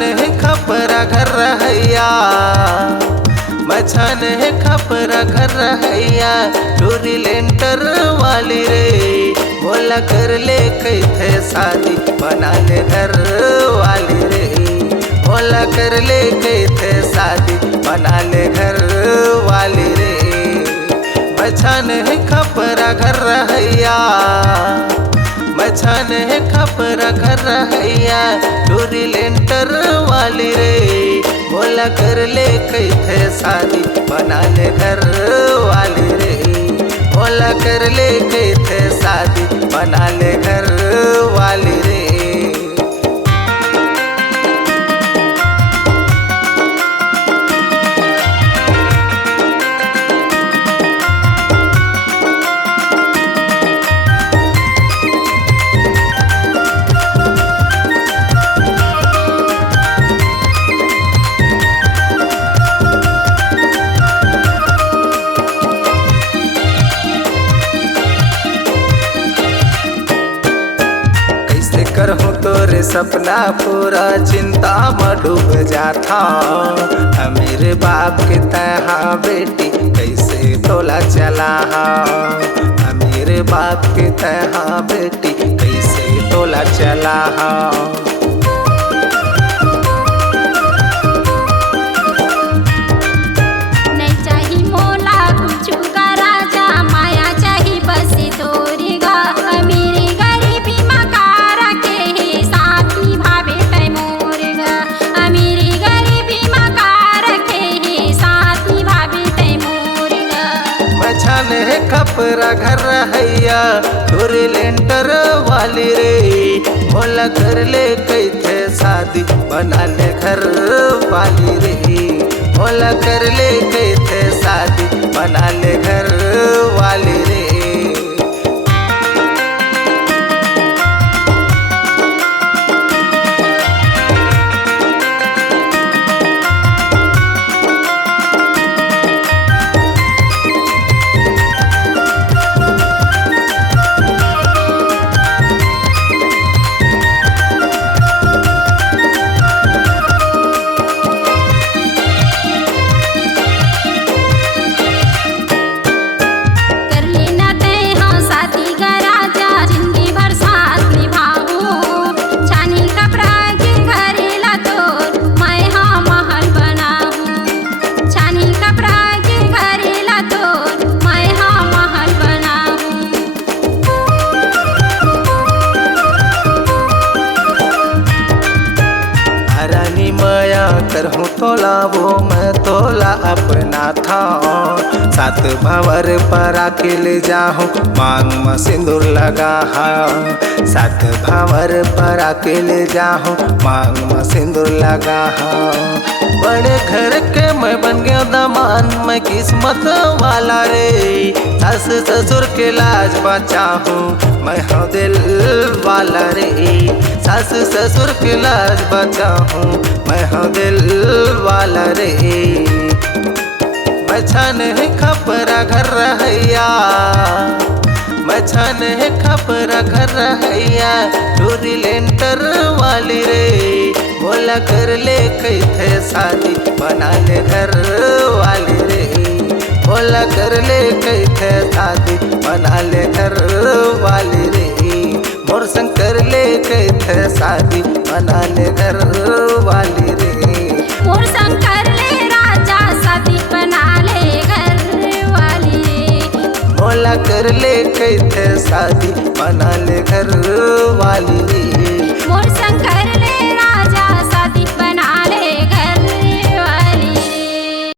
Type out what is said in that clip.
मछान है खपरा घर रहैया, मछान है खपरा घर रहैया, टूरी लेंटर वाली रे बोला कर ले कैथे शादी बना ले घर वाली रे, बोला कर ले कैथे शादी बना ले घर वाली रे। मछान है खपरा घर रहैया, मछान है खपरा घर रहैया, टूरी लेंटर वाली रे बोला कर ले कैथे शादी बना ले घर वाली रे, बोला कर ले कैथे शादी बना ले घर वाली रे। करहूँ तोरे सपना पूरा चिंता में डूब जाता, अमीर बाप के तहा बेटी कैसे तोला चला, अमीर बाप के तहा बेटी कैसे तोला चला। खपरा घर रहैया, टूरी लेंटर वाली रे बोला कर ले कैथे शादी बना ले घर वाली रे, बोला कर ले कैथे शादी बना ले घर वाली रे। करहूँ तोला वो मैं तोला अपना था, सात भंवर पर आके ले जाऊँ मांग में सिंदूर लगा, सात भंवर पर आके ले जाऊँ मांग में सिंदूर लगा। बड़े घर के मैं बन गया दामान, मैं किस्मत वाला रे, सास ससुर के लाज बचाऊँ मैं हूँ दिल वाला रे, सास ससुर के लाज बचाऊँ मैं हूँ दिल वाला रे। मछान है खपरा घर रहैया, मछान है खपरा घर रहैया, टूरी लेंटर वाली रे बोला कर ले कैथे शादी बना ले घर वाली रे, बोला कर ले कैथे शादी बना ले घर वाली रे। मोर संग कर ले कैथे शादी बना ले घर वाली रे, मोर संग कर ले राजा शादी बना ले घर वाली रे, बोला कर ले कैथे शादी बना ले घर वाली रे, मोर संग कर